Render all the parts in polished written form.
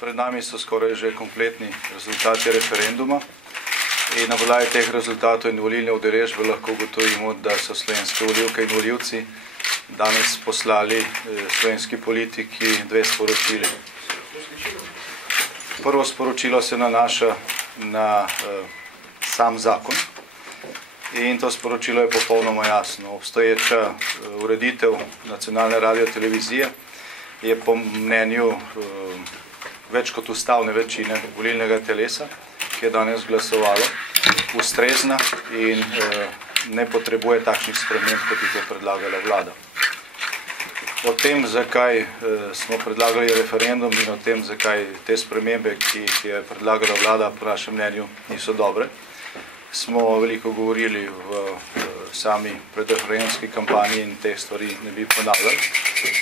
Pred nami so skoraj že kompletni rezultati referenduma in na podlagi teh rezultatov in volilne udeležbe lahko ugotovimo, da so slovenske volivke in volivci danes poslali slovenski politiki dve sporočili. Prvo sporočilo se nanaša na sam zakon in to sporočilo je popolnoma jasno. Obstoječa ureditev nacionalne radiotelevizije je po mnenju več kot ustavne večine volilnega telesa, ki je danes glasovalo, ustrezna in ne potrebuje takšnih sprememb, kot jih je predlagala vlada. O tem, zakaj smo predlagali referendum in o tem, zakaj te spremembe, ki jih je predlagala vlada, po našem mnenju niso dobre, smo veliko govorili v sami predreferendumski kampanji in te stvari ne bi ponavljali.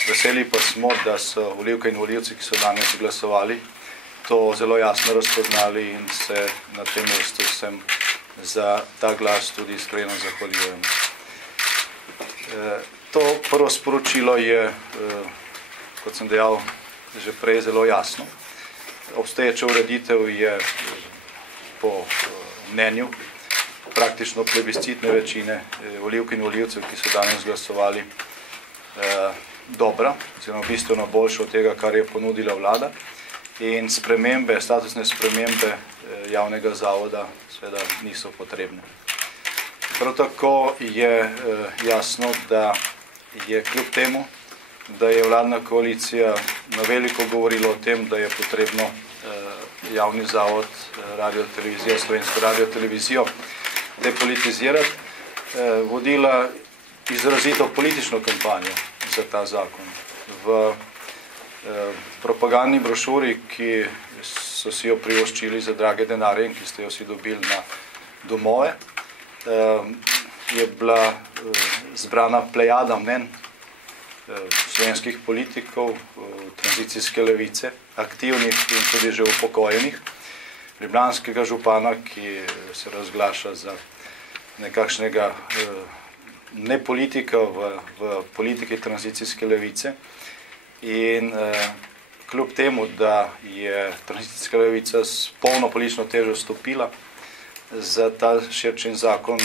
Veseli pa smo, da so volivke in volivci, ki so danes glasovali, to zelo jasno razpoznali in se na tem mestu vsem za ta glas tudi iskreno zahvaljujemo. To prvo sporočilo je, kot sem dejal, že prej zelo jasno. Obstoječa ureditev je po mnenju praktično plebiscitne večine volivk in volivcev, ki so danes glasovali, dobra, oziroma bistveno boljša od tega, kar je ponudila vlada. In spremembe, statusne spremembe javnega zavoda seveda niso potrebne. Prav tako je jasno, da je kljub temu, da je vladna koalicija na veliko govorila o tem, da je potrebno javni zavod radiotelevizija, slovensko radiotelevizijo depolitizirati, vodila izrazito politično kampanjo za ta zakon. V propagandni brošuri, ki so si jo privoščili za drage denarje in ki ste jo vsi dobili na domove, je bila zbrana plejada mnenj slovenskih politikov, tranzicijske levice, aktivnih in tudi že upokojenih, ljubljanskega župana, ki se razglaša za nekakšnega nepolitika v politiki tranzicijske levice. In kljub temu, da je tranzicijska levica s polno politično težo stopila za ta širčen zakon,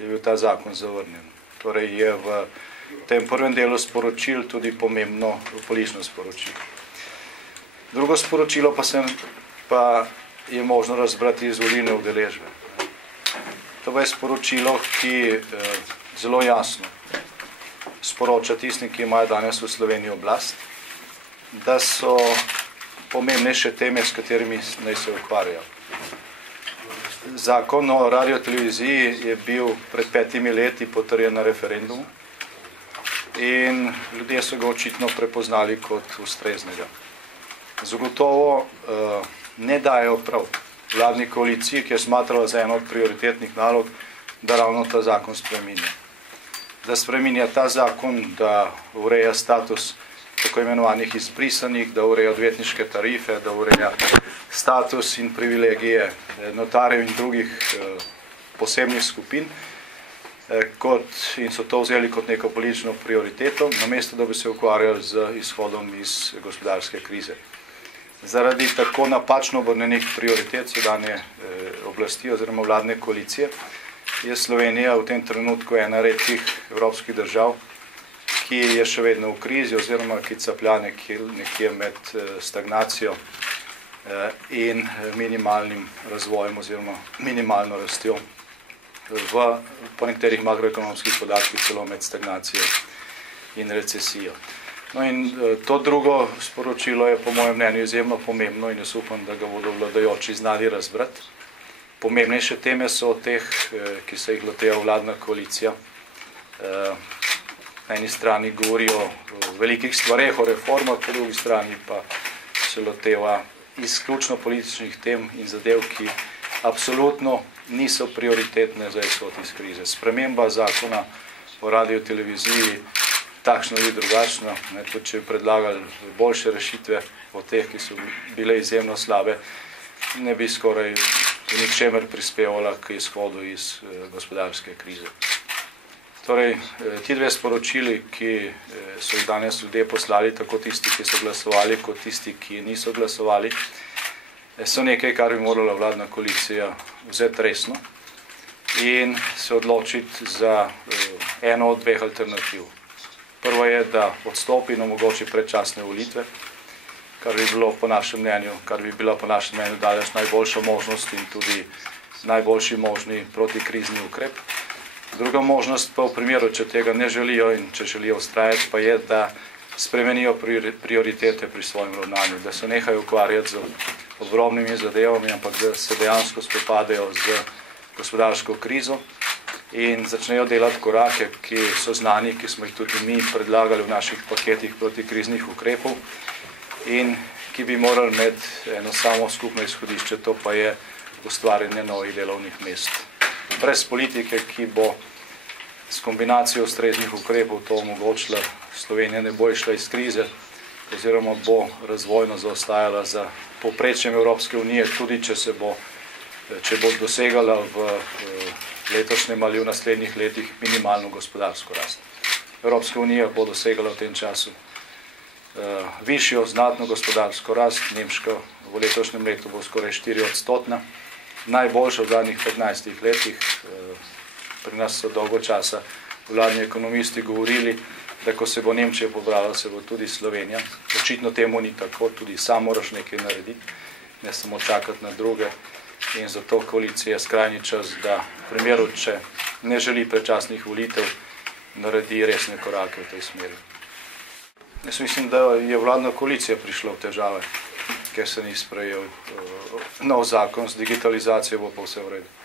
je bil ta zakon zavrnjen. Torej je v tem prvem delu sporočil tudi pomembno politično sporočilo. Drugo sporočilo pa je možno razbrati iz volilne udeležbe. To je sporočilo, ki zelo jasno sporoča tistim, ki imajo danes v Sloveniji oblast, da so pomembnejše teme, s katerimi naj se ukvarjajo. Zakon o radioteleviziji je bil pred 5 leti potrjen na referendumu in ljudje so ga očitno prepoznali kot ustreznega. Zagotovo ne dajo prav vladni koaliciji, ki je smatrala za eno od prioritetnih nalog, da ravno ta zakon spreminja. Da spreminja ta zakon, da ureja status tako imenovanih izbrisanih, da ureja odvetniške tarife, da ureja status in privilegije notarjev in drugih posebnih skupin, in so to vzeli kot neko politično prioriteto, namesto da bi se ukvarjali z izhodom iz gospodarske krize. Zaradi tako napačno obrnjenih prioritet sedanje oblasti oziroma vladne koalicije je Slovenija v tem trenutku ena redkih evropskih držav, ki je še vedno v krizi oziroma ki caplja nekje med stagnacijo in minimalnim razvojem oziroma minimalno rastjo, po nekaterih makroekonomskih podatkih celo med stagnacijo in recesijo. No in to drugo sporočilo je po mojem mnenju izjemno pomembno in jaz upam, da ga bodo vladajoči znali razbrati. Pomembnejše teme so od teh, ki se jih loteva vladna koalicija. Na eni strani govorijo o velikih stvareh, o reformah, po drugi strani pa se loteva izključno političnih tem in zadev, ki absolutno niso prioritetne za izhod iz krize. Sprememba zakona o radioteleviziji, takšna ali drugačna, tudi če bi predlagali boljše rešitve od teh, ki so bile izjemno slabe, ne bi skoraj v ničemer prispevala k izhodu iz gospodarske krize. Torej, ti dve sporočili, ki so jih danes ljudje poslali, tako tisti, ki so glasovali, kot tisti, ki niso glasovali, so nekaj, kar bi morala vladna koalicija vzeti resno in se odločiti za eno od dveh alternativ. Prvo je, da odstopi in omogoči predčasne volitve, kar bi bila po našem mnenju daleč najboljša možnost in tudi najboljši možni protikrizni ukrep. Druga možnost pa v primeru, če tega ne želijo in če želijo vztrajati, pa je, da spremenijo prioritete pri svojem ravnanju, da se nehajo ukvarjati z ogromnimi zadevami, ampak da se dejansko spopadajo z gospodarsko krizo in začnejo delati korake, ki so znani, ki smo jih tudi mi predlagali v naših paketih protikriznih ukrepov in ki bi morali imeti eno samo skupno izhodišče, to pa je ustvarjanje novih delovnih mest. Brez politike, ki bo s kombinacijo ustreznih ukrepov to omogočila, Slovenija ne bo išla iz krize oziroma bo razvojno zaostajala za povprečjem Evropske unije, tudi če bo dosegala v letošnjem ali v naslednjih letih minimalno gospodarsko rast. Evropska unija bo dosegala v tem času višjo, znatno gospodarsko rast, Nemška v letošnjem letu bo skoraj 4%, najboljša v zadnjih 15 letih. Pri nas so dolgo časa vladni ekonomisti govorili, da ko se bo Nemčija pobrala, se bo tudi Slovenija. Očitno temu ni tako, tudi sam moraš nekaj narediti, ne samo čakati na druge. In zato koalicija skrajni čas, da v primeru, če ne želi predčasnih volitev, naredi resne korake v tej smeri. Jaz mislim, da je vladna koalicija prišla v težave, ker se ni sprejel nov zakon, z digitalizacijo bo pa vse v redu.